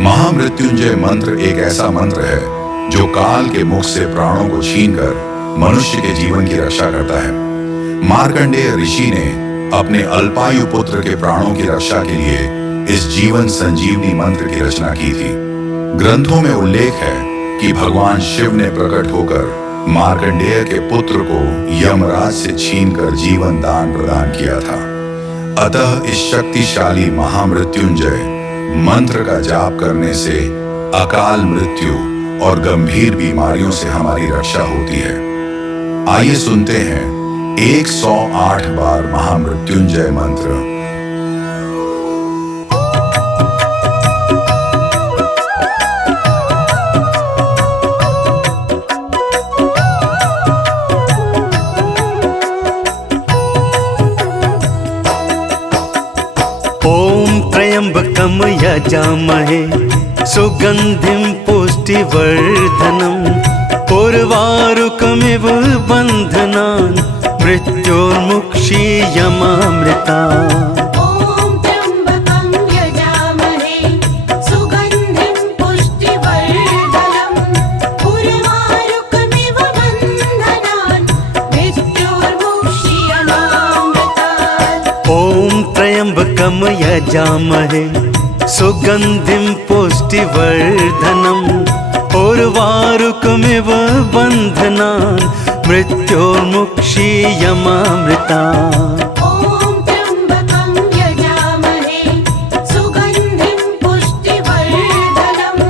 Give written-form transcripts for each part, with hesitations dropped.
महामृत्युंजय मंत्र एक ऐसा मंत्र है जो काल के मुख से प्राणों को छीनकर मनुष्य के जीवन की रक्षा करता है। मार्कंडेय ऋषि ने अपने अल्पायु पुत्र के प्राणों की रक्षा के लिए इस जीवन संजीवनी मंत्र की रचना की थी। ग्रंथों में उल्लेख है कि भगवान शिव ने प्रकट होकर मार्कंडेय के पुत्र को यमराज से छीनकर जीवन दान प्रदान किया था। अतः इस शक्तिशाली महामृत्युंजय मंत्र का जाप करने से अकाल मृत्यु और गंभीर बीमारियों से हमारी रक्षा होती है। आइए सुनते हैं 108 बार महामृत्युंजय मंत्र। ओम त्र्यंबकम यजामहे सुगंधिं पुष्टिवर्धनम् उर्वारुकमिव बन्धनान् मृत्योर्मुक्षीयमामृतात्। ओम त्र्यंबकं यजामहे सुगंधिं पुष्टिवर्धनम् उर्वारुकमिव बन्धनान् मृत्योर्मुक्षीयमामृतात्। ओम त्र्यंबकम यजामहे सुगंधिं पुष्टिवर्धनम् उर्वारुकमिव बन्धनान् मृत्योर्मुक्षीयमामृतात्। ओम त्र्यंबकं यजामहे सुगंधिं पुष्टिवर्धनम्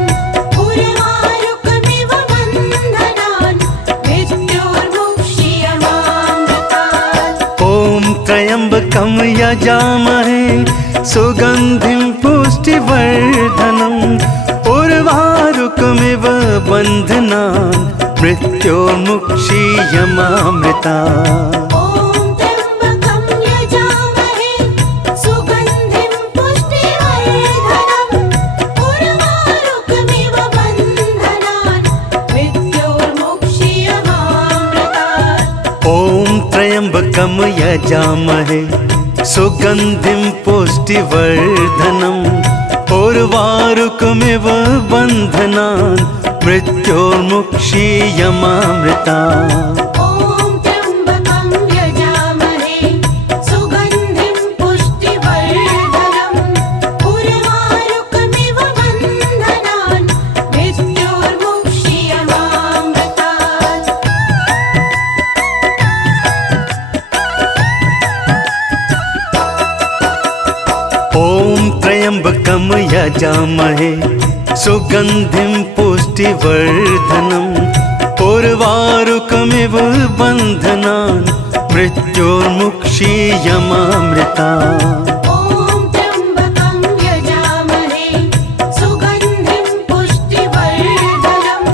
उर्वारुकमिव बन्धनान् मृत्योर्मुक्षीयमामृतात्। ओम त्र्यंबकम यजामहे सुगंधिं पुष्टिवर्धनम् उर्वारुकमिव बन्धनान् मृत्योर्मुक्षीयमामृतात्। ओम त्र्यंबकं यजामहे सुगंधिं पुष्टिवर्धनम् उर्वारुकमिव बन्धनान् मृत्योर्मुक्षीयमामृतात्। ओम त्र्यंबकम यजामहे सुगंधिं पुष्टिवर्धनम् उर्वारुकमिव बन्धनान् मृत्योर्मुक्षीयमामृतात्। ओम त्र्यंबकं यजामहे सुगंधिं पुष्टिवर्धनम् उर्वारुकमिव बन्धनान् मृत्योर्मुक्षीयमामृतात्। ओम त्र्यंबकम यजामहे सुगंधिं पुष्टिवर्धनम् उर्वारुकमिव बन्धनान् मृत्योर्मुक्षीयमामृतात्। ओम त्र्यंबकं यजामहे सुगंधिं पुष्टिवर्धनम्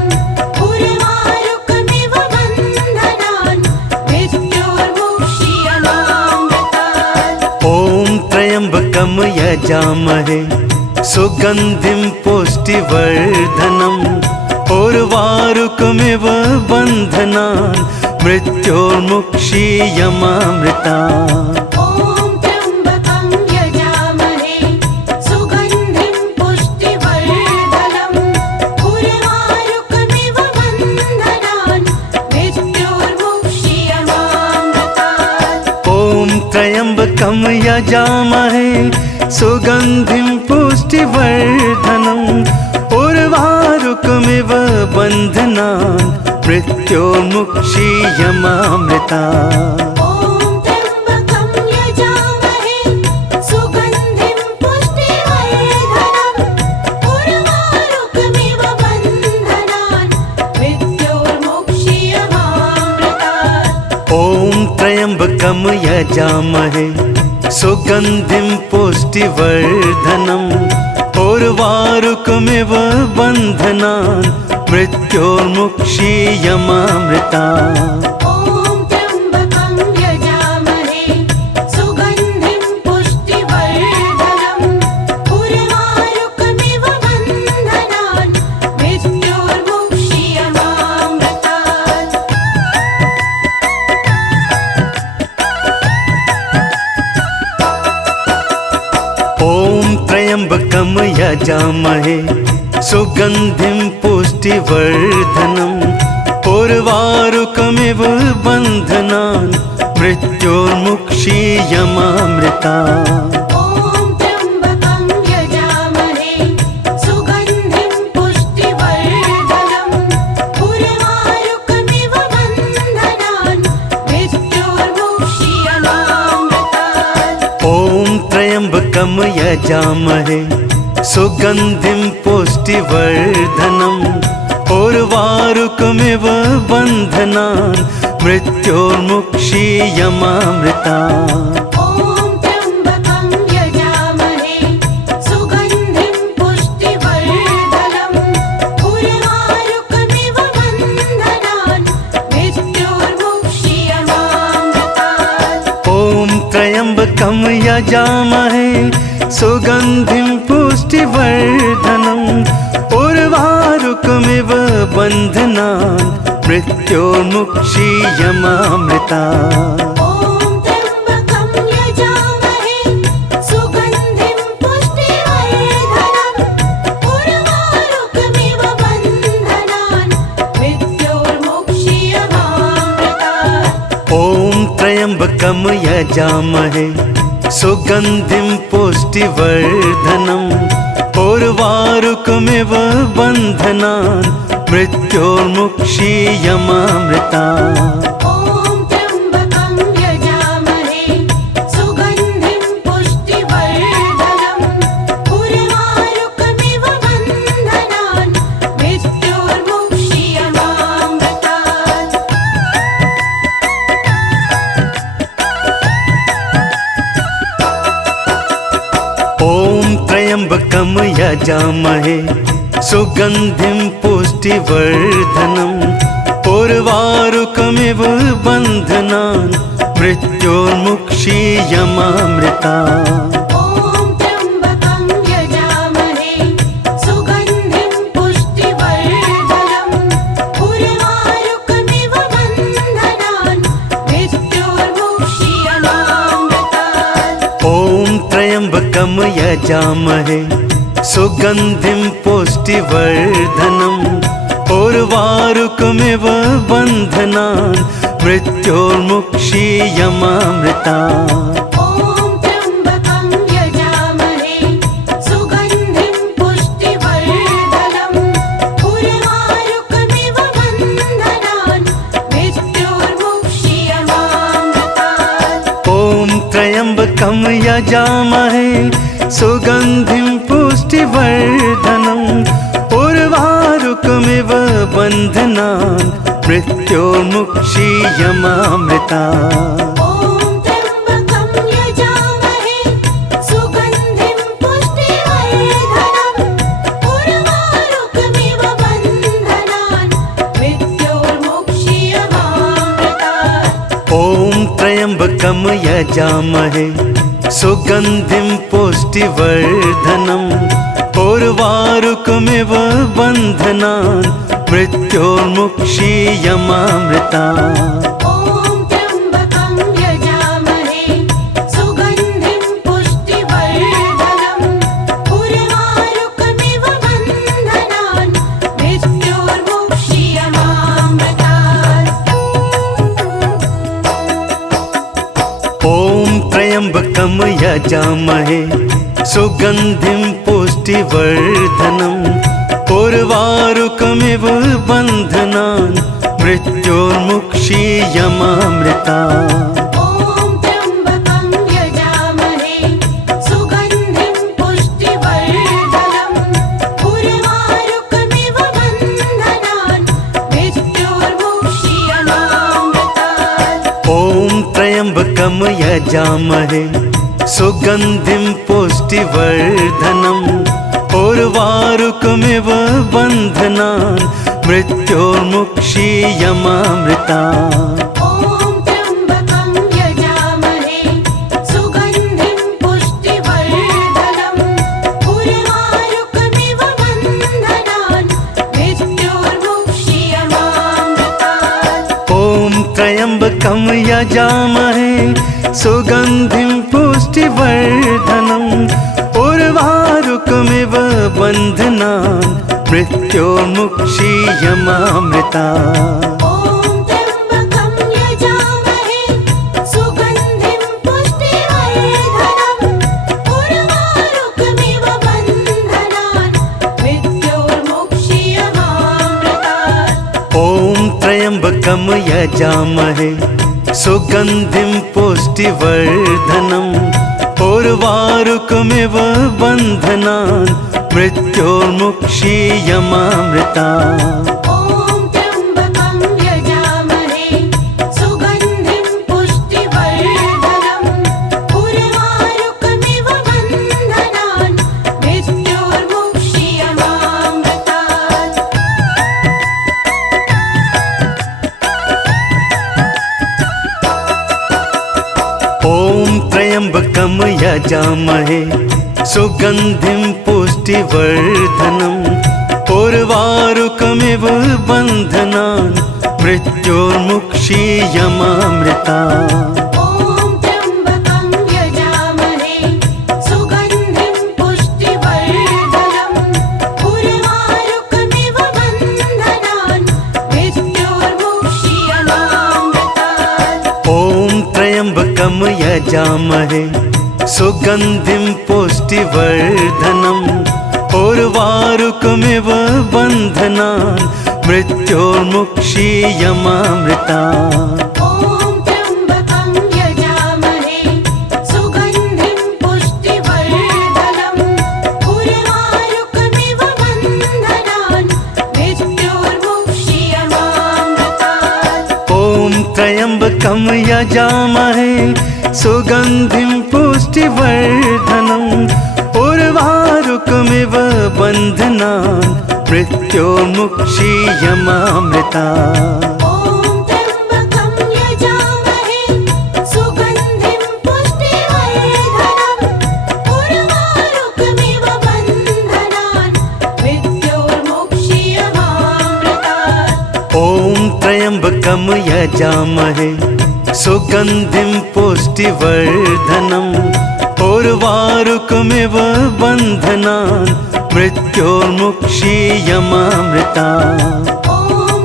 उर्वारुकमिव बन्धनान् मृत्योर्मुक्षीयमामृतात्। ओम त्र्यंबकम यजामहे सुगंधिं पुष्टिवर्धनम् उर्वारुकमिव बन्धनान् मृत्योर्मुक्षीयमामृतात्। ओम त्र्यंबकं यजामहे सुगंधिं पुष्टिवर्धनम् उर्वारुकमिव बन्धनान् मृत्योर्मुक्षीयमामृतात्। ओम त्र्यंबकम यजामहे सुगंधिं पुष्टिवर्धनम् उर्वारुकमिव बन्धनान् मृत्योर्मुक्षीयमामृतात्। ओम त्र्यंबकं यजामहे सुगंधिं पुष्टिवर्धनम् उर्वारुकमिव बन्धनान् मृत्योर्मुक्षीयमामृतात्। ओम त्र्यंबकम यजामहे सुगंधिं पुष्टिवर्धनम् उर्वारुकमिव बन्धनान् मृत्योर्मुक्षीयमामृतात्। ओम त्र्यंबकं यजामहे सुगंधिं पुष्टिवर्धनम् उर्वारुकमिव बन्धनान् मृत्योर्मुक्षीयमामृतात्। ओम त्र्यंबकम यजामहे यजामहे सुगन्धिं पुष्टिवर्धनम् उर्वारुकमिव बन्धनान् मृत्योर्मुक्षीयमामृता ॐ त्र्यम्बकं यजामहे सुगन्धिं पुष्टिवर्धनम् उर्वारुकमिव बन्धनान् मृत्योर्मुक्षीयमामृतात् ॐ त्र्यम्बकं यजामहे सुगन्धिं पुष्टिवर्धनम् उर्वारुकमिव बन्धनान् मृत्योर्मुक्षीयमामृता ॐ त्र्यम्बकं यजामहे सुगन्धिं पुष्टिवर्धनम् उर्वारुकमिव बन्धनान् मृत्योर्मुक्षीयमामृतात् ॐ त्र्यम्बकं यजामहे सुगन्धिं पुष्टिवर्धनम् उर्वारुकमिव बन्धनान् मृत्योर्मुक्षीयमामृता ॐ त्र्यम्बकं यजामहे सुगन्धिं पुष्टिवर्धनम् उर्वारुकमिव बन्धनान् मृत्योर्मुक्षीयमामृतात् ॐ त्र्यम्बकं यजामहे सुगन्धिं पुष्टिवर्धनम् उर्वारुकमिव बन्धनान् मृत्योर्मुक्षीयमामृता ॐ त्र्यम्बकं यजामहे सुगन्धिं पुष्टिवर्धनम् उर्वारुकमिव बन्धनान् मृत्योर्मुक्षीयमामृतात् ॐ त्र्यम्बकं यजामहे सुगन्धिं पुष्टिवर्धनम् उर्वारुकमिव बन्धनान् मृत्योर्मुक्षीयमामृता ॐ त्र्यम्बकं यजामहे सुगन्धिं पुष्टिवर्धनम् उर्वारुकमिव बन्धनान् मृत्योर्मुक्षीयमामृतात् ॐ त्र्यम्बकं यजामहे सुगन्धिं पुष्टिवर्धनम् उर्वारुकमिव बन्धनान् मृत्योर्मुक्षीयमामृता ॐ त्र्यम्बकं यजामहे सुगन्धिं पुष्टिवर्धनम् उर्वारुकमिव बन्धनान् मृत्योर्मुक्षीयमामृतात् ॐ त्र्यम्बकं यजामहे सुगन्धिं पुष्टिवर्धनम् उर्वारुकमिव बन्धनान् मृत्योर्मुक्षीयमामृता ॐ त्र्यम्बकं यजामहे सुगन्धिं पुष्टिवर्धनम् उर्वारुकमिव बन्धनान् मृत्योर्मुक्षीयमामृतात् ॐ त्र्यम्बकं यजामहे सुगन्धिं पुष्टिवर्धनम् उर्वारुकमिव बन्धनान् मृत्योर्मुक्षीयमामृता ॐ त्र्यम्बकं यजामहे सुगन्धिं पुष्टिवर्धनम् उर्वारुकमिव बन्धनान् मृत्योर्मुक्षीयमामृतात् ॐ त्र्यम्बकं यजामहे सुगन्धिं पुष्टिवर्धनम् उर्वारुकमिव बन्धनान् मृत्योर्मुक्षीयमामृता ॐ त्र्यम्बकं यजामहे सुगन्धिं पुष्टिवर्धनम् उर्वारुकमिव बन्धनान् मृत्योर्मुक्षीयमामृतात् ॐ त्र्यम्बकं यजामहे सुगन्धिं पुष्टिवर्धनम् उर्वारुकमिव बन्धनान् मृत्योर्मुक्षीयमामृता ॐ त्र्यम्बकं यजामहे सुगन्धिं पुष्टिवर्धनम् उर्वारुकमिव बन्धनान् मृत्योर्मुक्षीयमामृतात् ॐ त्र्यम्बकं यजामहे सुगन्धिं पुष्टिवर्धनम् उर्वारुकमिव उर्वारुकमिव बन्धनान् मृत्योर्मुक्षीयमामृता ॐ त्र्यम्बकं यजामहे सुगन्धिं पुष्टिवर्धनम् उर्वारुकमिव बन्धनान् मृत्योर्मुक्षीयमामृतात् ॐ त्र्यम्बकं यजामहे सुगन्धिं पुष्टिवर्धनम् उर्वारुकमिव बन्धनान् मृत्योर्मुक्षीयमामृता ॐ त्र्यम्बकं यजामहे सुगन्धिं पुष्टिवर्धनम् उर्वारुकमिव बन्धनान् मृत्योर्मुक्षीयमामृतात् ॐ त्र्यम्बकं यजामहे सुगन्धिं पुष्टिवर्धनम् उर्वारुकमिव बन्धनान् मृत्योर्मुक्षीयमामृता ॐ त्र्यम्बकं यजामहे सुगन्धिं पुष्टिवर्धनम् उर्वारुकमिव बन्धनान् मृत्योर्मुक्षीयमामृतात् ॐ त्र्यम्बकं यजामहे सुगन्धिं पुष्टिवर्धनम् उर्वारुकमिव बन्धनान् मृत्योर्मुक्षीयमामृता ॐ त्र्यम्बकं यजामहे सुगन्धिं पुष्टिवर्धनम् उर्वारुकमिव बन्धनान् मृत्योर्मुक्षीयमामृतात् ॐ त्र्यम्बकं यजामहे सुगन्धिं पुष्टिवर्धनम् उर्वारुकमिव बन्धनान् मृत्योर्मुक्षीयमामृता ॐ त्र्यम्बकं यजामहे सुगन्धिं पुष्टिवर्धनम् उर्वारुकमिव बन्धनान् मृत्योर्मुक्षीयमामृतात् ॐ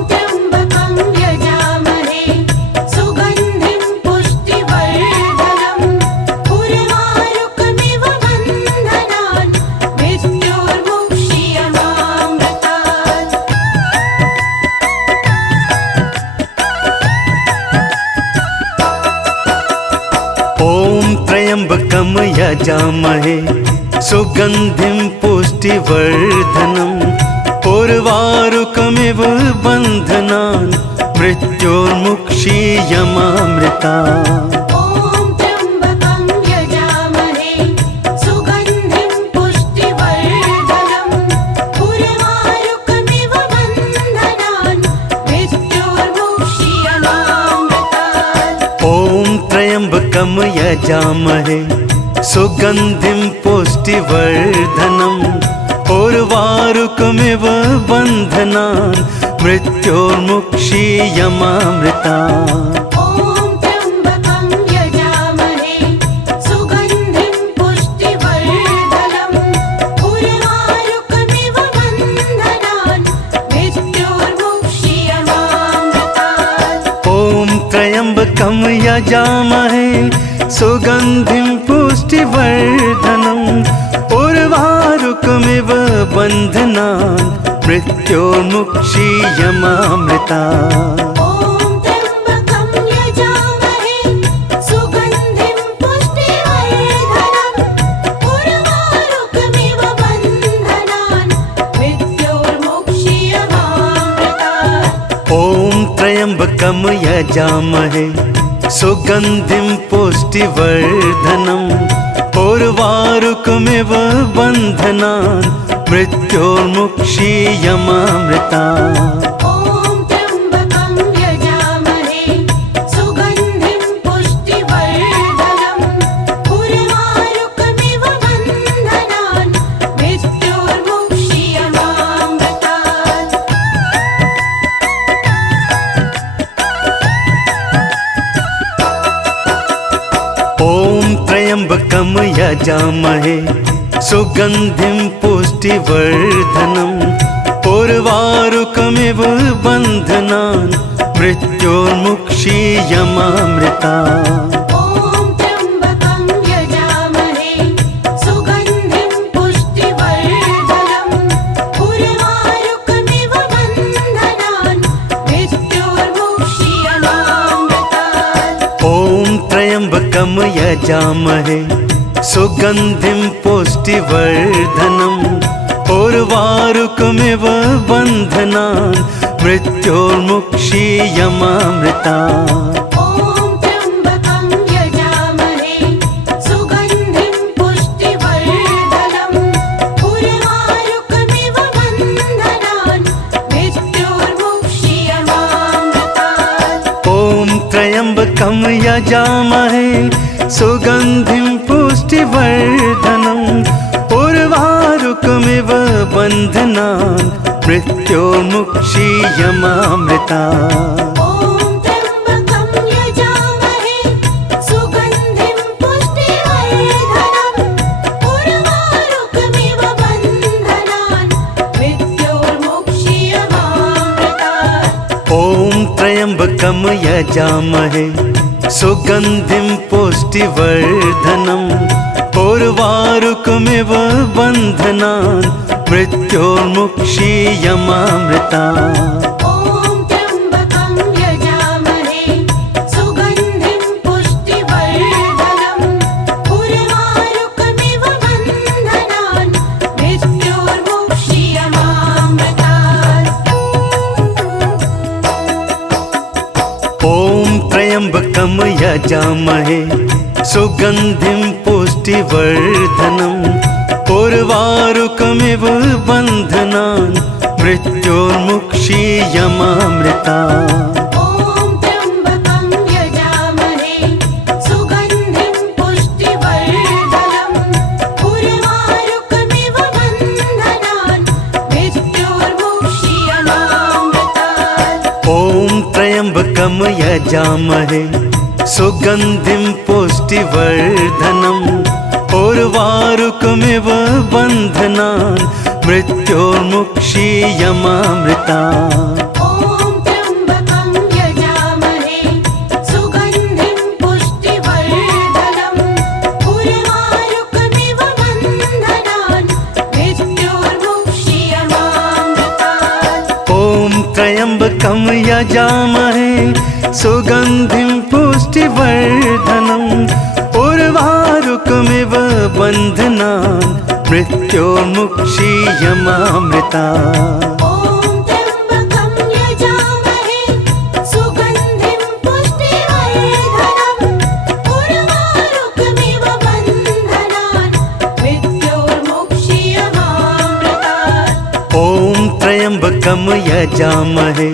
त्र्यम्बकं यजामहे सुगन्धिं पुष्टिवर्धनम् उर्वारुकमिव बन्धनान् मृत्योर्मुक्षीयमामृता ॐ त्र्यम्बकं यजामहे सुगन्धिं पुष्टिवर्धनम् उर्वारुकमिव बन्धनान् मृत्योर्मुक्षीयमामृतात् ॐ त्र्यम्बकं यजामहे सुगन्धिं पुष्टिवर्धनम् उर्वारुकमिव बन्धनान् मृत्योर्मुक्षीयमामृता ॐ त्र्यम्बकं यजामहे सुगन्धिं पुष्टिवर्धनम् उर्वारुकमिव बन्धनान् मृत्योर्मुक्षीयमामृतात् ॐ त्र्यम्बकं यजामहे सुगन्धिं पुष्टिवर्धनम् उर्वारुकमिव बन्धनान् मृत्योर्मुक्षीयमामृता ॐ त्र्यम्बकं यजामहे सुगन्धिं पुष्टिवर्धनम् उर्वारुकमिव बन्धनान् मृत्योर्मुक्षीयमामृतात् ॐ त्र्यम्बकं यजामहे सुगन्धिं पुष्टिवर्धनम् उर्वारुकमिव बन्धनान् मृत्योर्मुक्षीयमामृता ॐ त्र्यम्बकं यजामहे सुगन्धिं पुष्टिवर्धनम् उर्वारुकमिव बन्धनान् मृत्योर्मुक्षीयमामृतात् ॐ त्र्यम्बकं यजामहे सुगन्धिं पुष्टिवर्धनम् उर्वारुकमिव बन्धनान् मृत्योर्मुक्षीयमामृता ॐ त्र्यम्बकं यजामहे सुगन्धिं पुष्टिवर्धनम् उर्वारुकमिव बन्धनान् मृत्योर्मुक्षीयमामृतात् ॐ त्र्यम्बकं यजामहे सुगन्धिं पुष्टिवर्धनम् उर्वारुकमिव बन्धनान् मृत्योर्मुक्षीयमामृता। ॐ त्र्यम्बकं यजामहे सुगन्धिं पुष्टिवर्धनम् उर्वारुकमिव बन्धनान् मृत्योर्मुक्षीयमामृतात्। ॐ त्र्यम्बकं यजामहे सुगन्धिं पुष्टिवर्धनम् उर्वारुकमिव बन्धनान् मृत्योर्मुक्षीयमामृता। ॐ त्र्यम्बकं यजामहे सुगन्धिं पुष्टिवर्धनम् उर्वारुकमिव बन्धनान् मृत्योर्मुक्षीयमामृतात्। ॐ त्र्यम्बकं यजामहे सुगन्धिं पुष्टिवर्धनम् उर्वारुकमिव बन्धनान् मृत्योर्मुक्षीयमामृता। ॐ त्र्यम्बकं यजामहे सुगन्धिं पुष्टिवर्धनम् उर्वारुकमिव बन्धनान् मृत्योर्मुक्षीयमामृतात्। ॐ त्र्यम्बकं यजामहे सुगन्धिं पुष्टिवर्धनम् उर्वारुकमिव बन्धनान् मृत्योर्मुक्षीयमामृता। ॐ त्र्यम्बकं यजामहे सुगन्धिं पुष्टिवर्धनम् उर्वारुकमिव बन्धनान् मृत्योर्मुक्षीयमामृतात्। ॐ त्र्यम्बकं यजामहे सुगन्धिं पुष्टिवर्धनम् उर्वारुकमिव बन्धनान् मृत्योर्मुक्षीयमामृता। ॐ त्र्यम्बकं यजामहे सुगन्धिं पुष्टिवर्धनम् उर्वारुकमिव बन्धनान् मृत्योर्मुक्षीयमामृतात्। ॐ त्र्यम्बकं यजामहे सुगन्धिं पुष्टिवर्धनम् उर्वारुकमिव बन्धनान् मृत्योर्मुक्षीयमामृता। ॐ त्र्यम्बकं यजामहे सुगन्धिं पुष्टिवर्धनम् उर्वारुकमिव बन्धनान् मृत्योर्मुक्षीयमामृतात्। ॐ त्र्यम्बकं यजामहे सुगन्धिं पुष्टिवर्धनम् उर्वारुकमिव बन्धनान् मृत्योर्मुक्षीयमामृता। ॐ त्र्यम्बकं यजामहे सुगन्धिं पुष्टिवर्धनम् उर्वारुकमिव बन्धनान् मृत्योर्मुक्षीयमामृतात्। ॐ त्र्यम्बकं यजामहे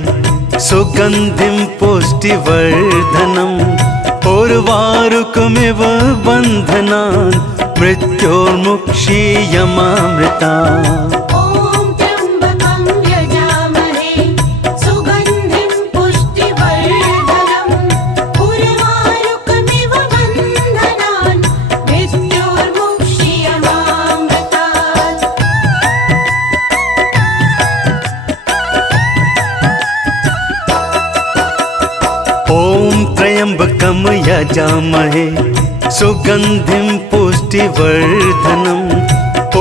सुगन्धिं पुष्टिवर्धनम् उर्वारुकमिव बन्धनान् मृत्योर्मुक्षीयमामृता। ॐ त्र्यम्बकं यजामहे सुगन्धिं पुष्टिवर्धनम् उर्वारुकमिव बन्धनान् मृत्योर्मुक्षीयमामृतात्। ॐ त्र्यम्बकं यजामहे सुगन्धिं पुष्टिवर्धनम्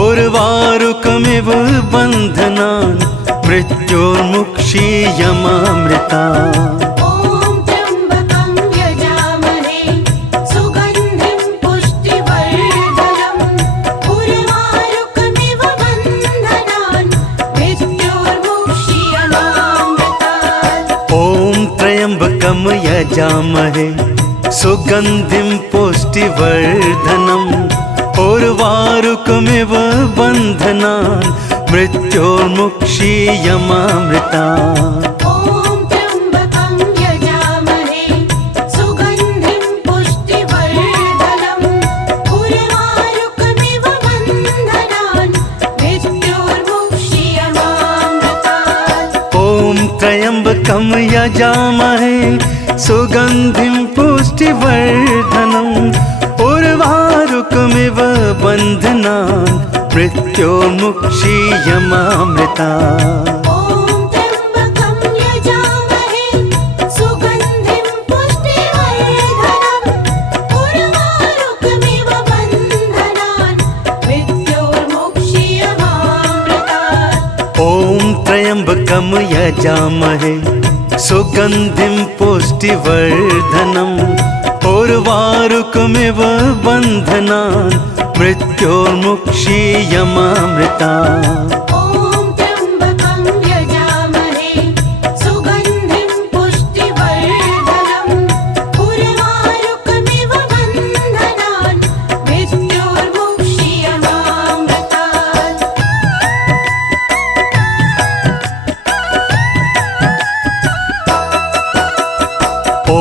उर्वारुकमिव बन्धनान् मृत्योर्मुक्षीयमामृता। ॐ त्र्यम्बकं यजामहे सुगन्धिं पुष्टिवर्धनम् उर्वारुकमिव बन्धनान् मृत्योर्मुक्षीयमामृतात्। ॐ त्र्यम्बकं यजामहे सुगन्धिं पुष्टिवर्धनम् उर्वारुकमिव बन्धनान् मृत्योर्मुक्षीयमामृता। ॐ त्र्यम्बकं यजामहे सुगन्धिं पुष्टिवर्धनम् उर्वारुकमिव बन्धनान् मृत्योर्मुक्षीयमामृतात्। ॐ त्र्यम्बकं यजामहे सुगन्धिं पुष्टिवर्धनम् उर्वारुकमिव बन्धनान् मृत्योर्मुक्षीयमामृता। ॐ त्र्यम्बकं यजामहे सुगन्धिं पुष्टिवर्धनम् उर्वारुकमिव बन्धनान् मृत्योर्मुक्षीयमामृतात्। ॐ त्र्यम्बकं यजामहे सुगन्धिं पुष्टिवर्धनम् उर्वारुकमिव बन्धनान् मृत्योर्मुक्षीयमामृता। ॐ त्र्यम्बकं यजामहे सुगन्धिं पुष्टिवर्धनम् उर्वारुकमिव बन्धनान् मृत्योर्मुक्षीयमामृतात्। ॐ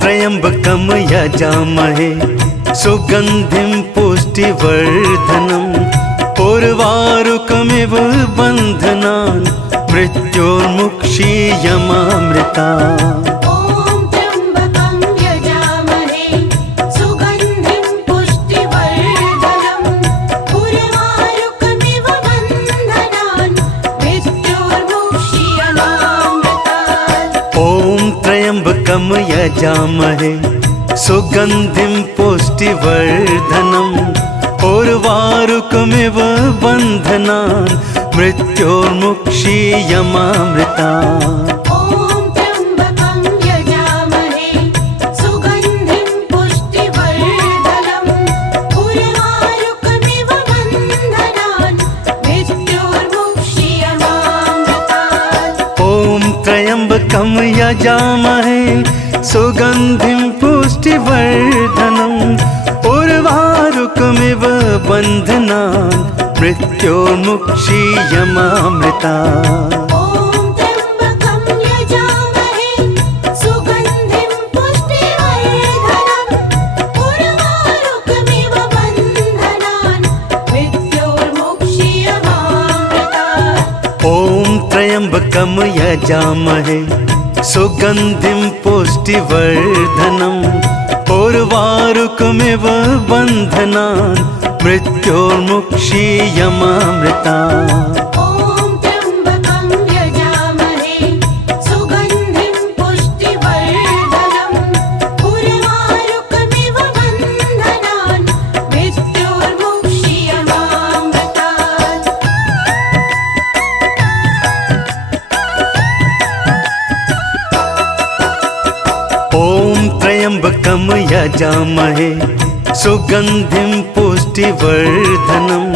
त्र्यम्बकं यजामहे सुगन्धिं पुष्टिवर्धनम् उर्वारुकमिव बन्धनान् मृत्योर्मुक्षीयमामृता। ॐ त्र्यम्बकं यजामहे सुगन्धिं पुष्टिवर्धनम् उर्वारुकमिव बन्धनान् मृत्योर्मुक्षीयमामृतात्। ॐ त्र्यम्बकं यजामहे सुगन्धिं पुष्टिवर्धनम् उर्वारुकमिव बन्धनान् मृत्योर्मुक्षीयमामृता। ॐ त्र्यम्बकं यजामहे सुगन्धिं पुष्टिवर्धनम् उर्वारुकमिव बन्धनान् मृत्योर्मुक्षीयमामृतात्। ॐ त्र्यम्बकं यजामहे सुगन्धिं पुष्टिवर्धनम् उर्वारुकमिव बन्धनान् मृत्योर्मुक्षीयमामृता। ॐ त्र्यम्बकं यजामहे सुगन्धिं पुष्टिवर्धनम् उर्वारुकमिव बन्धनान् मृत्योर्मुक्षीयमामृतात्। ॐ त्र्यम्बकं यजामहे सुगन्धिं पुष्टिवर्धनम् उर्वारुकमिव बन्धनान् मृत्योर्मुक्षीयमामृता। ॐ त्र्यम्बकं यजामहे सुगन्धिं पुष्टिवर्धनम्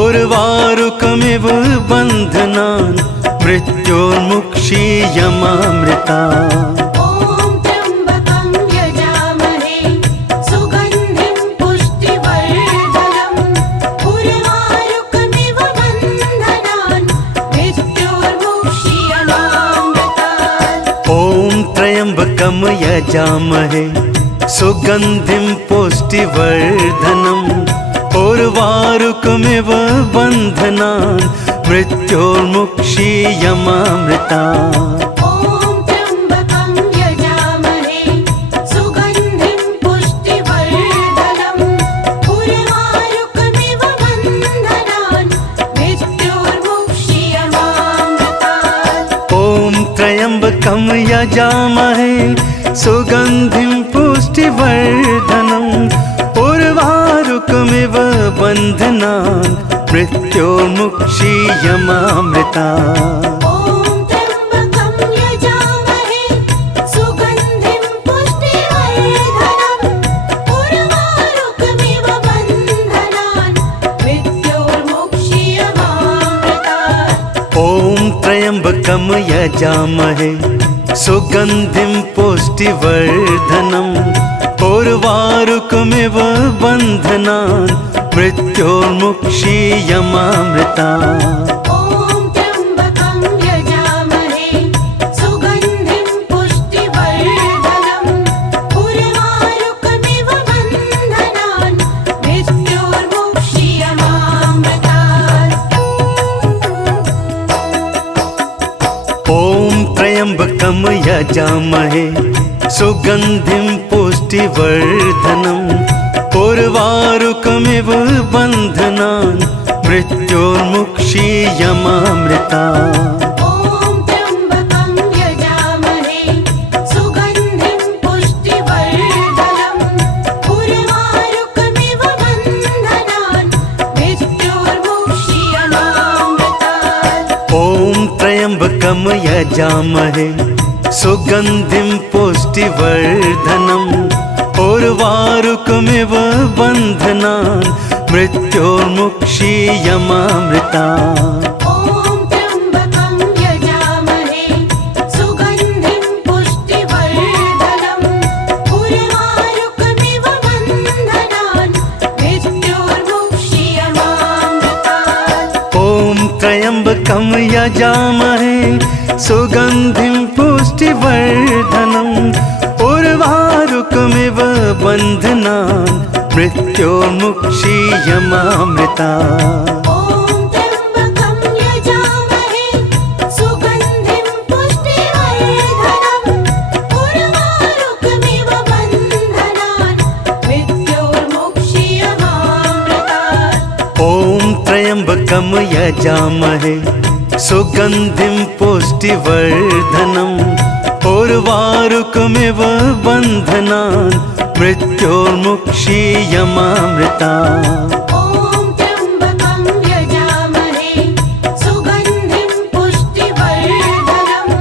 उर्वारुकमिव बन्धनान् मृत्योर्मुक्षीयमामृतात्। ॐ त्र्यम्बकं यजामहे सुगन्धिं पुष्टिवर्धनम् उर्वारुकमिव बन्धनान् मृत्योर्मुक्षीयमामृता। ॐ त्र्यम्बकं यजामहे सुगन्धिं पुष्टिवर्धनम् उर्वारुकमिव बन्धनान् मृत्योर्मुक्षीयमामृतात्। ॐ त्र्यम्बकं यजामहे सुगन्धिं पुष्टिवर्धनम् उर्वारुकमिव बन्धनान् मृत्योर्मुक्षीयमामृता। ॐ त्र्यम्बकं यजामहे सुगन्धिं पुष्टिवर्धनम् उर्वारुकमिव बन्धनान् मृत्योर्मुक्षीयमामृतात्। ॐ त्र्यम्बकं यजामहे सुगन्धिं पुष्टिवर्धनम् उर्वारुकमिव बन्धनान् मृत्योर्मुक्षीयमामृता। ॐ त्र्यम्बकं यजामहे सुगन्धिं पुष्टिवर्धनम् उर्वारुकमिव बन्धनान् मृत्योर्मुक्षीयमामृतात्। ॐ त्र्यम्बकं यजामहे सुगन्धिं पुष्टिवर्धनम् उर्वारुकमिव बन्धनान् मृत्योर्मुक्षीयमामृता। ॐ त्र्यम्बकं यजामहे सुगन्धिं पुष्टिवर्धनम् उर्वारुकमिव बन्धनान् मृत्योर्मुक्षीयमामृतात्। ॐ त्र्यम्बकं यजामहे सुगन्धिं पुष्टिवर्धनम् उर्वारुकमिव बन्धनान् मृत्योर्मुक्षीयमामृता। ॐ त्र्यम्बकं यजामहे सुगन्धिं पुष्टिवर्धनम् उर्वारुकमिव बन्धनान् मृत्योर्मुक्षीयमामृतात्। ॐ त्र्यम्बकं यजामहे सुगन्धिं पुष्टिवर्धनम् उर्वारुकमिव बन्धनान् मृत्योर्मुक्षीयमामृता। ॐ त्र्यम्बकं यजामहे सुगन्धिं पुष्टिवर्धनम् उर्वारुकमिव बन्धनान् मृत्योर्मुक्षीयमामृतात्। ॐ त्र्यम्बकं यजामहे सुगन्धिं पुष्टिवर्धनम् उर्वारुकमिव बन्धनान् मृत्योर्मुक्षीयमामृता। ॐ त्र्यम्बकं यजामहे सुगन्धिं पुष्टिवर्धनम् उर्वारुकमिव बन्धनान् मृत्योर्मुक्षीयमामृतात्। ॐ त्र्यम्बकं यजामहे सुगन्धिं पुष्टिवर्धनम् उर्वारुकमिव बन्धनान् मृत्योर्मुक्षीयमामृता। ॐ त्र्यम्बकं यजामहे सुगन्धिं पुष्टिवर्धनम्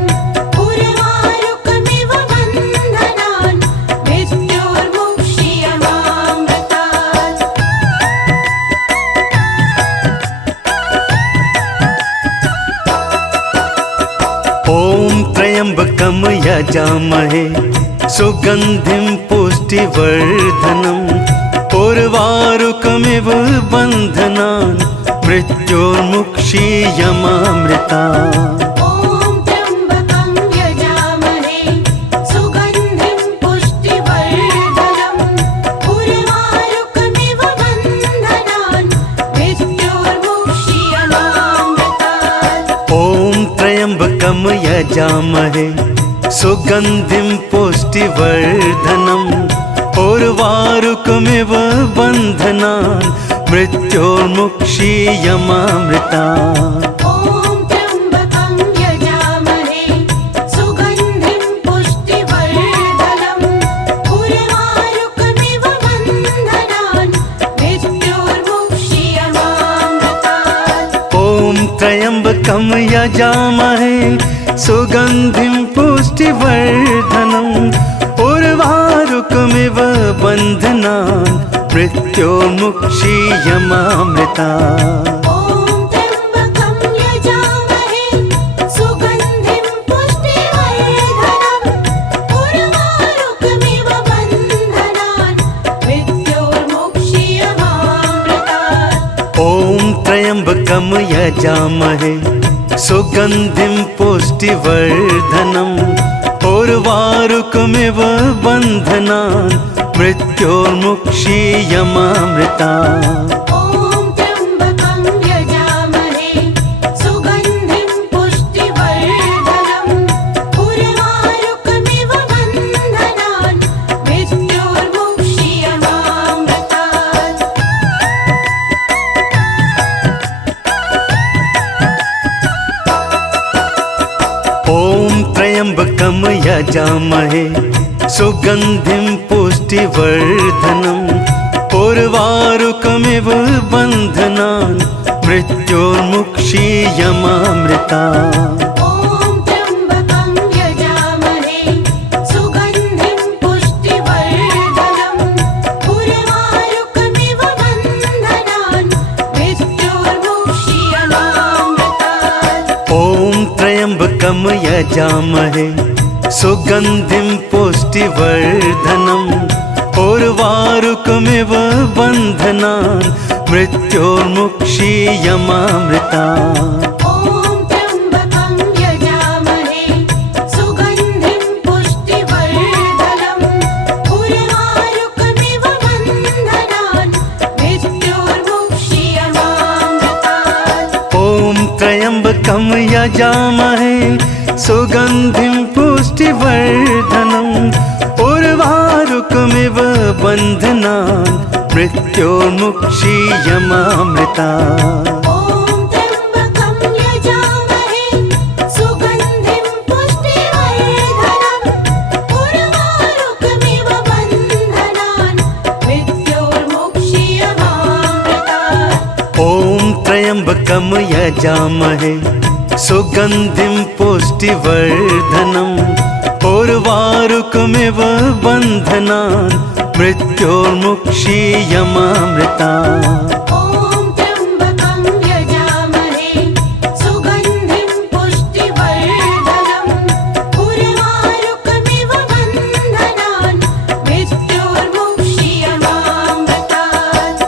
उर्वारुकमिव बन्धनान् मृत्योर्मुक्षीयमामृतात्। ॐ त्र्यम्बकं यजामहे सुगन्धिं पुष्टिवर्धनम् उर्वारुकमिव बन्धनान् मृत्योर्मुक्षीयमामृता। ॐ त्र्यम्बकं यजामहे सुगन्धिं पुष्टिवर्धनम् उर्वारुकमिव बन्धनान् मृत्योर्मुक्षीयमामृतात्। ॐ त्र्यम्बकं यजामहे सुगन्धिं पुष्टिवर्धनम् उर्वारुकमिव बन्धनान् मृत्योर्मुक्षीयमामृता। ॐ त्र्यम्बकं यजामहे सुगन्धिं पुष्टिवर्धनम् उर्वारुकमिव बन्धनान् मृत्योर्मुक्षीयमामृतात्। ॐ त्र्यम्बकं यजामहे सुगन्धिं पुष्टिवर्धनम् उर्वारुकमिव बन्धनान् मृत्योर्मुक्षीयमामृता। ॐ त्र्यम्बकं यजामहे सुगन्धिं पुष्टिवर्धनम् उर्वारुकमिव बन्धनान् मृत्योर्मुक्षीयमामृतात्। ॐ त्र्यम्बकं यजामहे सुगन्धिं पुष्टिवर्धनम् उर्वारुकमिव बन्धनान् मृत्योर्मुक्षीयमामृता। ॐ त्र्यम्बकं यजामहे सुगन्धिं पुष्टिवर्धनम् उर्वारुकमिव बन्धनान् मृत्योर्मुक्षीयमामृतात्। ॐ त्र्यम्बकं यजामहे सुगन्धिं पुष्टिवर्धनम् उर्वारुकमिव बन्धनान् मृत्योर्मुक्षीयमामृता। ॐ त्र्यम्बकं यजामहे सुगन्धिं पुष्टिवर्धनम् उर्वारुकमिव बन्धनान् मृत्योर्मुक्षीयमामृतात्। ॐ त्र्यम्बकं यजामहे सुगन्धिं पुष्टिवर्धनम् उर्वारुकमिव बन्धनान् मृत्योर्मुक्षीयमामृता। ॐ त्र्यम्बकं यजामहे सुगन्धिं पुष्टिवर्धनम् उर्वारुकमिव बन्धनान् मृत्योर्मुक्षीयमामृतात्। ॐ त्र्यम्बकं यजामहे सुगन्धिं पुष्टिवर्धनम् उर्वारुकमिव बन्धनान् मृत्योर्मुक्षीयमामृता। ॐ त्र्यम्बकं यजामहे सुगन्धिं पुष्टिवर्धनम् उर्वारुकमिव बन्धनान् मृत्योर्मुक्षीयमामृतात्। ॐ त्र्यम्बकं यजामहे सुगन्धिं पुष्टिवर्धनम् उर्वारुकमिव बन्धनान् मृत्योर्मुक्षीयमामृता। ॐ त्र्यम्बकं यजामहे सुगन्धिं पुष्टिवर्धनम् उर्वारुकमिव बन्धनान् मृत्योर्मुक्षीयमामृतात्।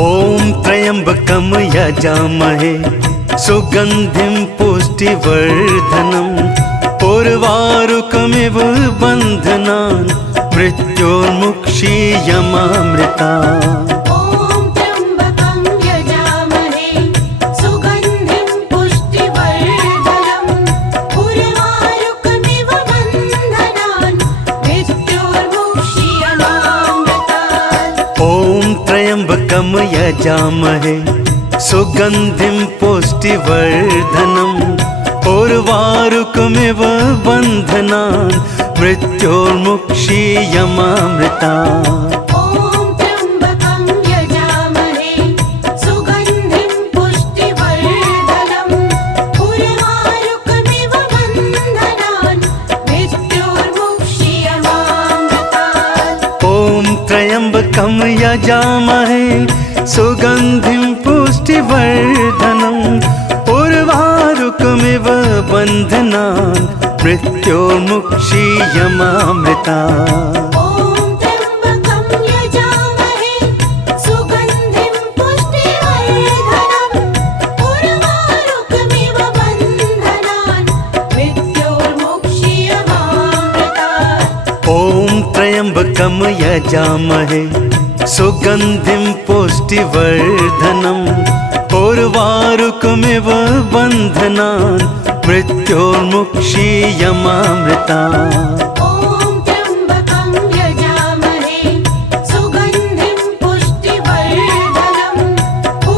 ॐ त्र्यम्बकं यजामहे सुगन्धिं पुष्टिवर्धनम् उर्वारुकमिव बन्धनान् मृत्योर्मुक्षीयमामृता। ॐ त्र्यम्बकं यजामहे सुगन्धिं पुष्टिवर्धनम् उर्वारुकमिव बन्धनान् मृत्योर्मुक्षीयमामृतात्। ॐ त्र्यम्बकं यजामहे सुगन्धिं पुष्टिवर्धनम् उर्वारुकमिव बन्धनान् मृत्योर्मुक्षीयमामृता। ॐ त्र्यम्बकं यजामहे सुगन्धिं पुष्टिवर्धनम् उर्वारुकमिव बन्धनान् मृत्योर्मुक्षीयमामृतात्। ॐ त्र्यम्बकं यजामहे सुगन्धिं पुष्टिवर्धनम् उर्वारुकमिव बन्धनान् मृत्योर्मुक्षीयमामृता। ॐ त्र्यम्बकं यजामहे सुगन्धिं पुष्टिवर्धनम् उर्वारुकमिव बन्धनान् मृत्योर्मुक्षीयमामृतात्। ॐ त्र्यम्बकं यजामहे सुगन्धिं पुष्टिवर्धनम् उर्वारुकमिव बन्धनान् मृत्योर्मुक्षीयमामृता। ॐ त्र्यम्बकं यजामहे सुगन्धिं पुष्टिवर्धनम्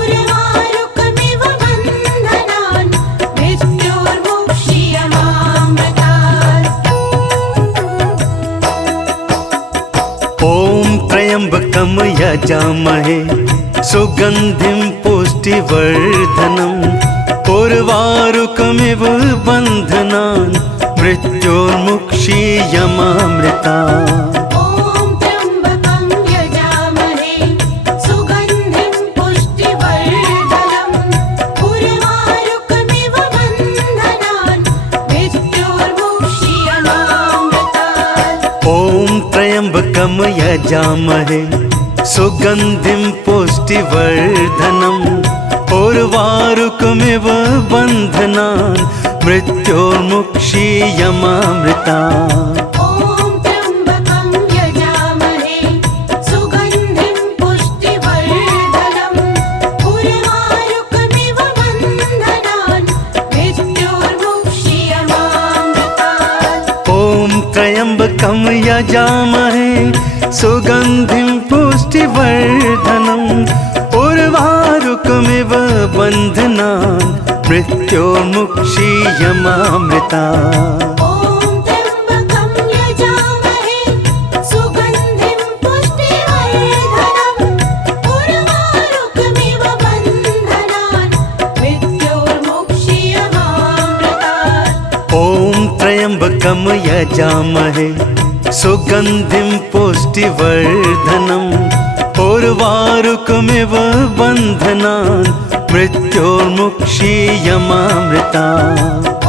उर्वारुकमिव बन्धनान् मृत्योर्मुक्षीयमामृतात्। ॐ त्र्यम्बकं यजामहे सुगन्धिं पुष्टिवर्धनम् उर्वारुकमिव बन्धनान् मृत्योर्मुक्षीयमामृता। ॐ त्र्यम्बकं यजामहे सुगन्धिं पुष्टिवर्धनम् उर्वारुकमिव बन्धनान् मृत्योर्मुक्षीयमामृतात्। ॐ त्र्यम्बकं यजामहे सुगन्धिं पुष्टिवर्धनम् उर्वारुकमिव बन्धनान् मृत्योर्मुक्षीयमामृता। ॐ त्र्यम्बकं यजामहे सुगन्धिं पुष्टिवर्धनम् उर्वारुकमिव बन्धनान् मृत्योर्मुक्षीयमामृतात्। ॐ त्र्यम्बकं यजामहे सुगन्धिं पुष्टिवर्धनम् उर्वारुकमिव बन्धनान् मृत्योर्मुक्षीयमामृता। ॐ त्र्यम्बकं यजामहे सुगन्धिं पुष्टिवर्धनम् उर्वारुकमिव बन्धनान् मृत्योर्मुक्षीयमामृतात्। ॐ त्र्यम्बकं यजामहे सुगन्धिं पुष्टिवर्धनम् उर्वारुकमिव बन्धनान् मृत्योर्मुक्षीयमामृता। ॐ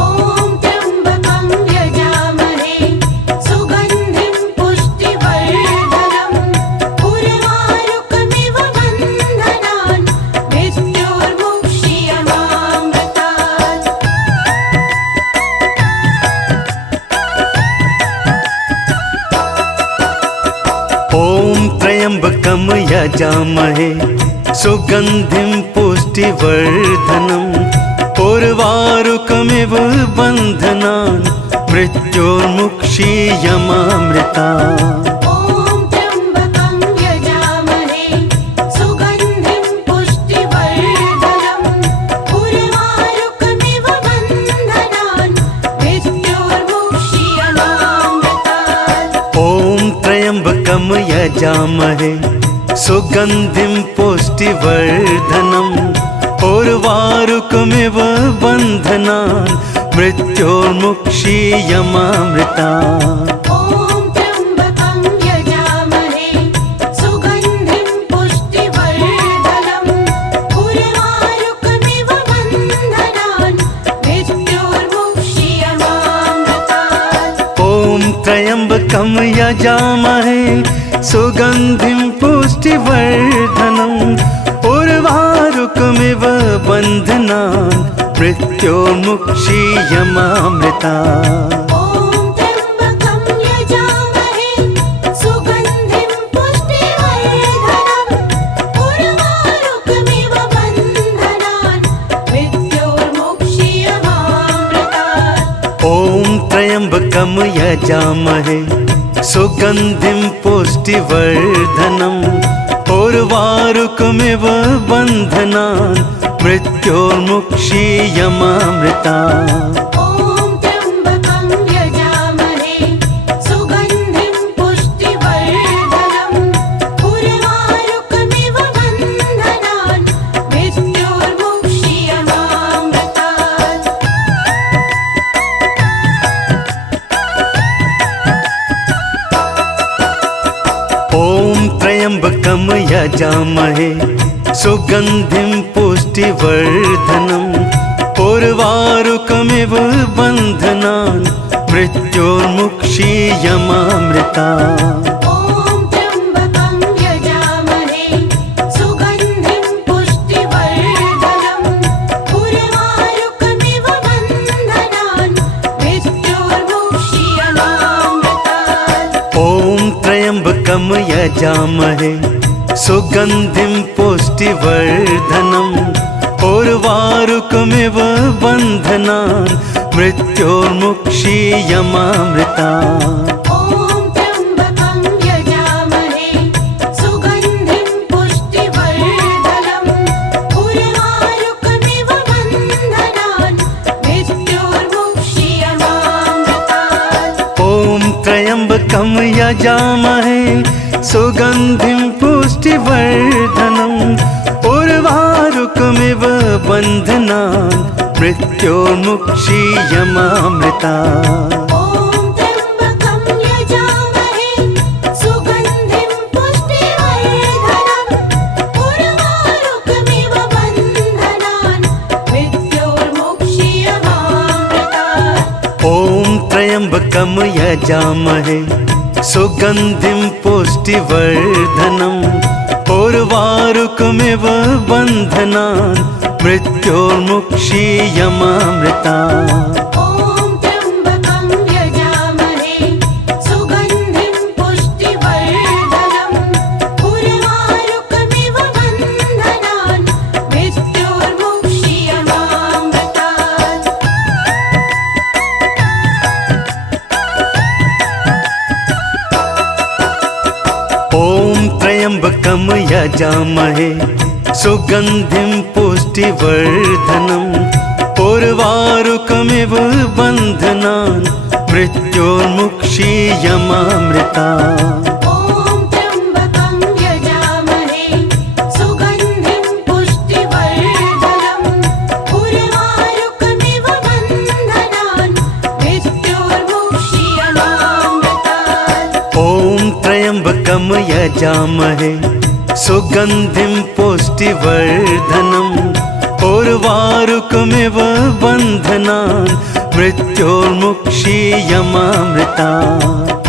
त्र्यम्बकं यजामहे सुगन्धिं पुष्टिवर्धनम् उर्वारुकमिव बन्धनान् मृत्योर्मुक्षीयमामृतात्। त्र्यम्बकं यजामहे सुगन्धिं पुष्टिवर्धनम् उर्वारुकमिव बन्धनान् मृत्योर्मुक्षीयमामृता। ॐ त्र्यम्बकं यजामहे सुगन्धिं पुष्टिवर्धनम् उर्वारुकमिव बन्धनान् मृत्योर्मुक्षीयमामृतात्। ॐ त्र्यम्बकं यजामहे सुगन्धिं पुष्टिवर्धनम् उर्वारुकमिव बन्धनान् मृत्योर्मुक्षीयमामृता। ॐ त्र्यम्बकं यजामहे सुगन्धिं पुष्टिवर्धनम् उर्वारुकमिव बन्धनान् मृत्योर्मुक्षीयमामृतात्। ॐ त्र्यम्बकं यजामहे सुगन्धिं पुष्टिवर्धनम् उर्वारुकमिव बन्धनान् मृत्योर्मुक्षीयमामृता। ॐ त्र्यम्बकं यजामहे सुगन्धिं पुष्टिवर्धनम् उर्वारुकमिव बन्धनान् मृत्योर्मुक्षीयमामृतात्। ॐ त्र्यम्बकं यजामहे सुगन्धिं पुष्टिवर्धनम् उर्वारुकमिव बन्धनान् मृत्योर्मुक्षीयमामृता। ॐ त्र्यम्बकं यजामहे सुगन्धिं पुष्टिवर्धनम् उर्वारुकमिव बन्धनान् मृत्योर्मुक्षीयमामृतात्। ॐ त्र्यम्बकं यजामहे सुगन्धिं पुष्टिवर्धनम् उर्वारुकमिव बन्धनान् मृत्योर्मुक्षीयमामृता। ॐ त्र्यम्बकं यजामहे सुगन्धिं पुष्टिवर्धनम् उर्वारुकमिव बन्धनान् मृत्योर्मुक्षीयमामृतात्। ॐ त्र्यम्बकं यजामहे सुगन्धिं पुष्टिवर्धनम् उर्वारुकमिव बन्धनान् मृत्योर्मुक्षीयमामृता। ॐ त्र्यम्बकं यजामहे सुगन्धिं पुष्टिवर्धनम् उर्वारुकमिव बन्धनान् मृत्योर्मुक्षीयमामृतात्। ॐ त्र्यम्बकं यजामहे सुगन्धिं पुष्टिवर्धनम् उर्वारुकमिव बन्धनान् मृत्योर्मुक्षीयमामृता। ॐ त्र्यम्बकं यजामहे सुगन्धिं पुष्टिवर्धनम् उर्वारुकमिव बन्धनान् मृत्योर्मुक्षीयमामृतात्। ॐ त्र्यम्बकं यजामहे सुगन्धिं पुष्टिवर्धनम् उर्वारुकमिव बन्धनान् मृत्योर्मुक्षीयमामृता। ॐ त्र्यम्बकं यजामहे सुगन्धिं पुष्टिवर्धनम् उर्वारुकमिव बन्धनान् मृत्योर्मुक्षीयमामृतात्। ॐ त्र्यम्बकं यजामहे सुगन्धिं पुष्टिवर्धनम् उर्वारुकमिव बन्धनान् मृत्योर्मुक्षीयमामृता। ॐ त्र्यम्बकं यजामहे सुगन्धिं पुष्टिवर्धनम् उर्वारुकमिव बन्धनान् मृत्योर्मुक्षीयमामृतात्। ॐ त्र्यम्बकं यजामहे सुगन्धिं पुष्टिवर्धनम् उर्वारुकमिव बन्धनान् मृत्योर्मुक्षीयमामृता।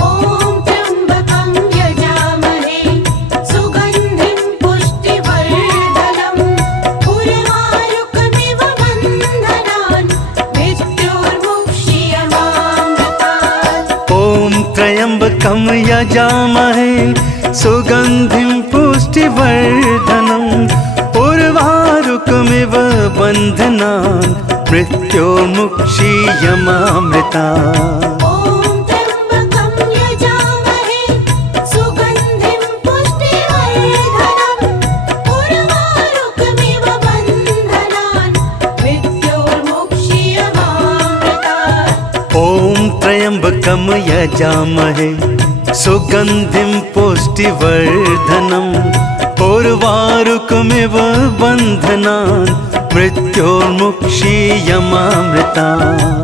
ॐ त्र्यम्बकं यजामहे सुगन्धिं पुष्टिवर्धनम् उर्वारुकमिव बन्धनान् मृत्योर्मुक्षीयमामृतात्। ॐ त्र्यम्बकं यजामहे सुगन्धिं पुष्टिवर्धनम् उर्वारुकमिव बन्धनान् मृत्योर्मुक्षीयमामृता। ॐ ॐ त्र्यम्बकं यजामहे सुगन्धिं पुष्टिवर्धनम् उर्वारुकमिव बन्धनान् मृत्योर्मुक्षीयमामृतात्।